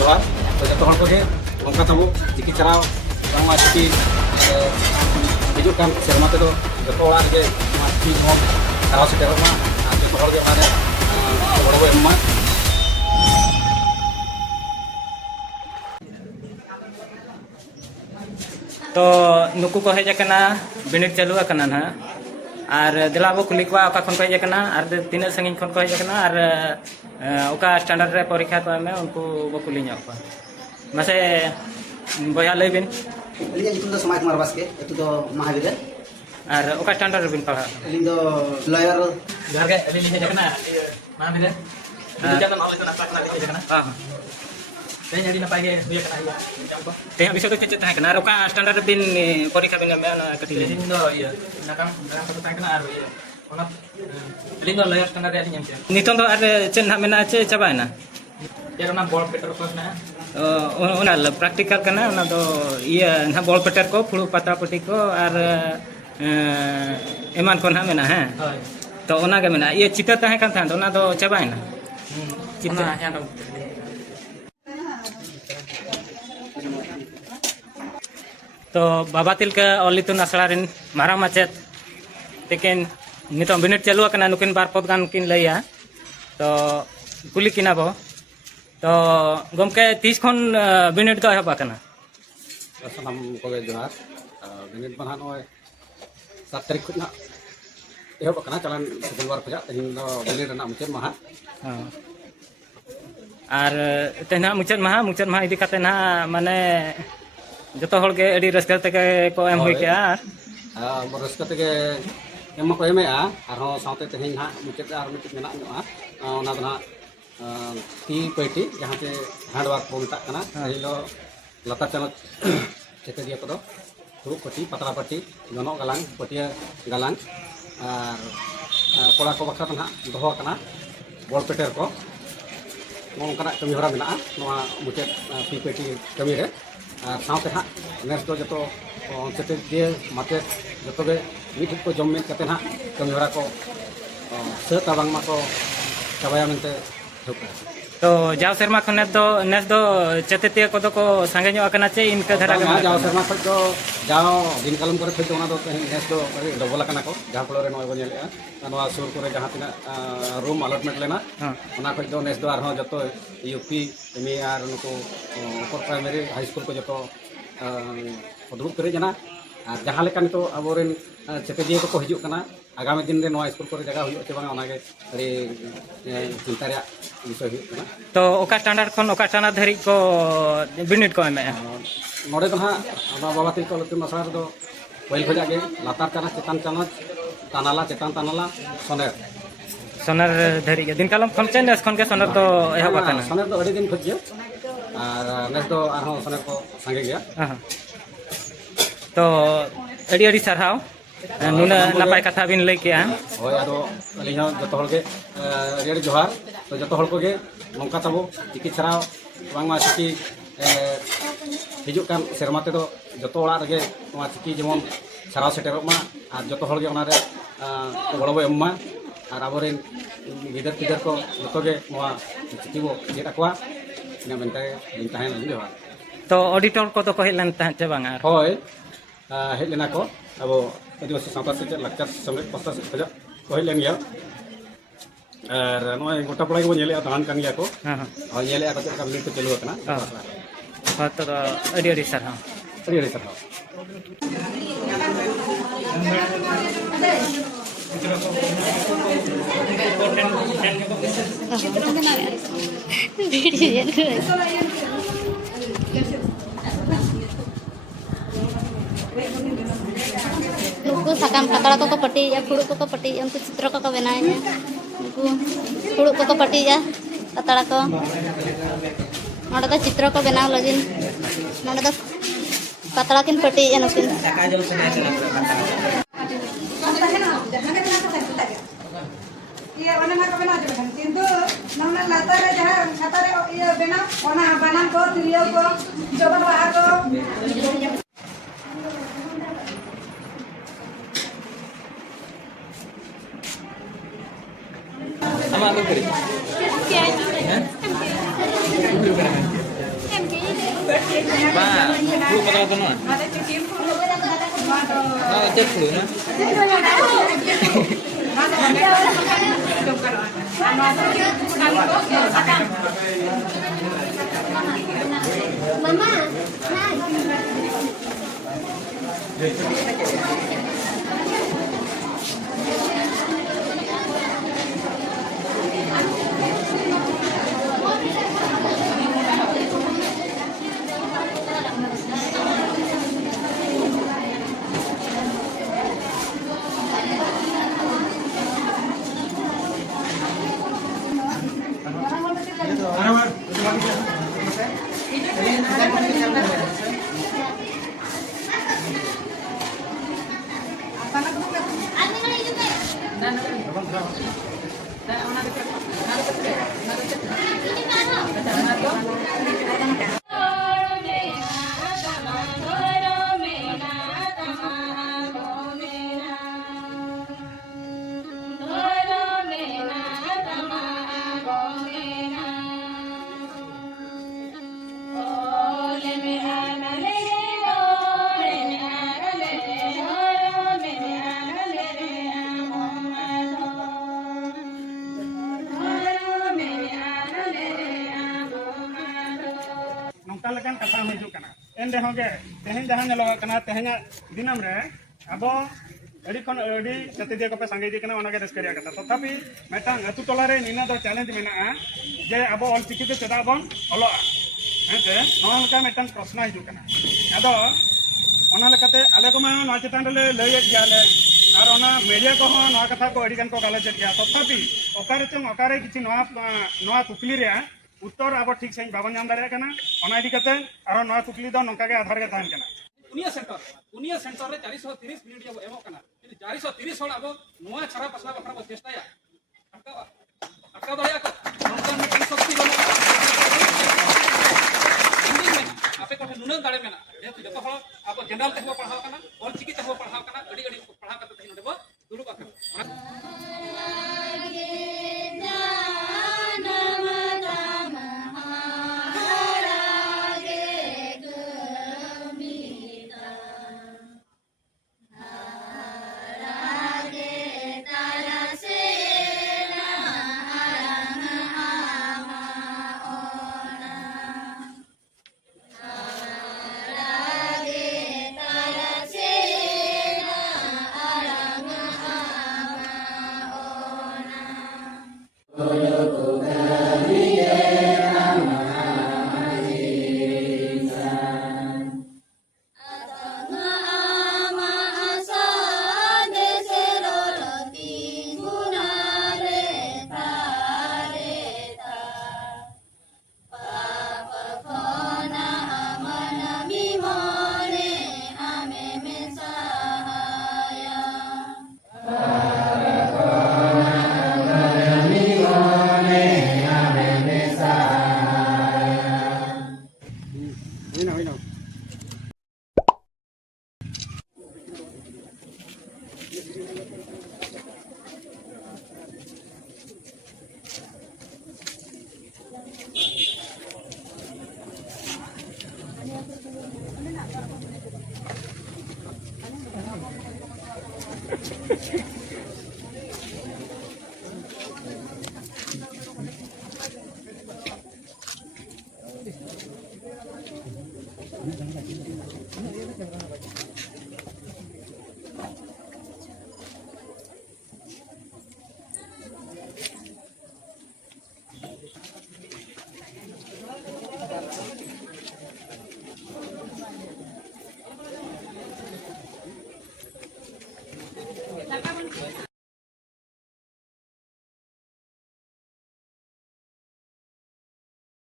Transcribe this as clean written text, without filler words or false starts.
जोहार तो जो हर को नौका तबो चिकी चलाव बांगमा चिकी हिजू कान सेरमा तेदो जो ओड़ा गे चिकी मो चलाव सेटेरमा जो हर गे माने गड़ो एम्मा तो नुकु को हेजना बिनिड चालू ना और दिलाबो कुली को खन को हेजना और तीन संगी खन को हेजना और ओका स्टैंडर्ड रे परीक्षा को में उनको बो कुली को मसे बया लेबिन अलिया जितुम दो समाज कुमार बास्के एतु दो महावीर और ओका स्टैंडर्ड बिन पढ़ा अलिन दो लॉयर घर के अली लिखे जकना महावीर जाता ना लेतना पाकना लिखे जकना हां तेज अड़ी नपाय गे हुई कना या हमको ते विषय तो चेत है ना ओका स्टैंडर्ड बिन परीक्षा बिन में ना कटी लिन दो या नाकाम तो ताकना और या ओना लिन दो लॉयर स्टैंडर्ड अली ñam नितों तो और चेन ना मेना चे चबायना यार ना बॉल पेटर कोर्स ना ओना प्रैक्टिकल करना ओना दो ये ना बॉल पेटर को फुड़ू पता पटी को और एमान को ना मेना है तो ओना के मेना ये चित्र तहे kan था ओना दो चबायना चित्र ना तो बाबा तिलका ओलितुन आसड़ारिन मारा माचेत लेकिन नितो बिनिट चालू करना नुकिन बार पद गान किन लैया तो कुली किना बो तो गमके 30 खन बिनिट तो एहबा कना सानाम को जोहार बिनिट बना नय 7 तारीख खुना एहबा कना चलन शुक्रवार खजा तहिन दो बिनिट रना मुचेत माहा और तेना मुचेत माहा इदी कते ना माने जतो हर के अडी रस्का तके को एम होय के रस्का तके एम को एमे आरो साउते तहिन हा मुचेत आर मुचेत मेना ओना दना टी पेटी जहाँ से हार्डवर्क को मिता कना हिलो लता चनत चेते दिया को फुरु पट्टी पतला पट्टी गनो गलांग पटिया गलांग और कोड़ा को बखरा ना दोहो कना बॉल पेटर को नोंकना कमी हरा मेना नोआ मुचेत टी पेटी कमी रे साउते हा नेक्स्ट दो जतो चेते दिए माते जतो बे मिठ को जम में कते ना कमी हरा को से ताबांग मा को चाबाया मेनते तो जाव शर्मा खने तो नेस दो चेतेतिया को को संगे नो कना चे इनका धरा के जाव शर्मा खो तो जाव दिन कालम करे खो ओना दो नेस दो डबल कना को जहां फ्लोर रे नो नेले नवा सुर करे जहां तिना रूम अलॉटमेंट लेना ओना खो दो नेस दो आर हो जतो यूपी एमए आर नको ऊपर प्राइमरी हाई स्कूल को जतो दुरुप करे जना और जहां लेका नितो अबोरेन चेतेदिया को हिजुक कना आगामी दिन रे नवा स्कूल पर जगह हुई चे बांगा ओनागे अरे चिंता रे विषय हुई कना तो ओका स्टैंडर्ड खन ओका स्टैंडर्ड धरी को बिनिट को एमे नोडे तो हां बाबा तिल को लतु मसरा दो पहिल खजा गे लातार चना चेतन चना तानाला चेतन तानाला सोनर धरी के दिन कालम खन चे नेस खन के सोनर तो एहबा कना सोनर तो अड़ी दिन खजे और नेस दो आरो सोनर को संगे गया तो अड़ी अड़ी सरहाव नुना नपाय कथा बिन लई के होय आदो अली हो जतो हल के रेडी जोहार तो जतो हल को गे नौका तबो चिकी चराव बांगमा चिकी हिजू कान सेरमा ते दो जतो ओड़ा रे नवा चिकी जेमन चराव सेटेरो मा और जतो हल गे ओना रे गड़ो एम्मा और आबोरेन गिदर पिदर को जतो गे नवा चिकी बो जेट अकवा ina mente lintahen जोहार तो ऑडिटर को तो कहलन ता चे बांगा होय हेज लेना को अब आदिवासी सावता से लाक्चर समरे पस्ता से खजा कहल लेन गया और नय गोटा पड़ा को नेले दान कान गया को और नेले आ कते काम को चालू होतना हां तो अडी अडी सर हां अडी सर नुकु साकाम पतड़ा को पटिया फुड़ू को पटिया उनको चित्र को बनाए उनको फुड़ू को पटिया पतड़ा को नोडे तो चित्र को बनाव लगिन नोडे तो पतड़ा किन पटिया नुकिन ये ओने मा को बना दे किंतु नमना लाता रे जहां खाता रे ये बना ओना बनान को तिरियो को जोबन बाहर को आमा लो करी क्या है Flu pada waktu mana? Nah, cek flu na. नौका लेकिन कथा हजूँ एन रहे तेहन जहाँ नलोगना तेहन दिनम रे अब अड़ी खन अड़ी गतिदिया को पे संगे इदी रस्कर कथा तथापि मेटांग अतु टोलारे निना दो चैलेंज मेना जे अब ऑलचिकी ते चेदा बन अलोआ हेंसे नोका मेटांग प्रश्न हजूँ अदो ओना लेकाते आले को मा नोआ चेतान रे लैयेद गयाले और ओना मीडिया को हो नोआ कथा को अड़ी गान को गालोचेद गया तथापि ओकारे चंग ओकारे किछि नोआ कुकली रे उत्तर अब ठीक सही बाबन नाम दाड़े कना ओना इदी कते आरो नोआ कुकली दो नोका के आधार के ताहन कना उनिया सेंटर रे 430 मिनिट जो एमो कना 430 होड़ अब नोआ छरा पसला बखरा को चेष्टाया अटका दया को नोका में शक्ति बनो आपे को नुन दाड़े मेना जेतु जतो हळ अब जनरल ते हो पढ़ाव कना और चिकी ते हो पढ़ाव कना अड़ी अड़ी पढ़ाव कते तहिन देबो दुरु का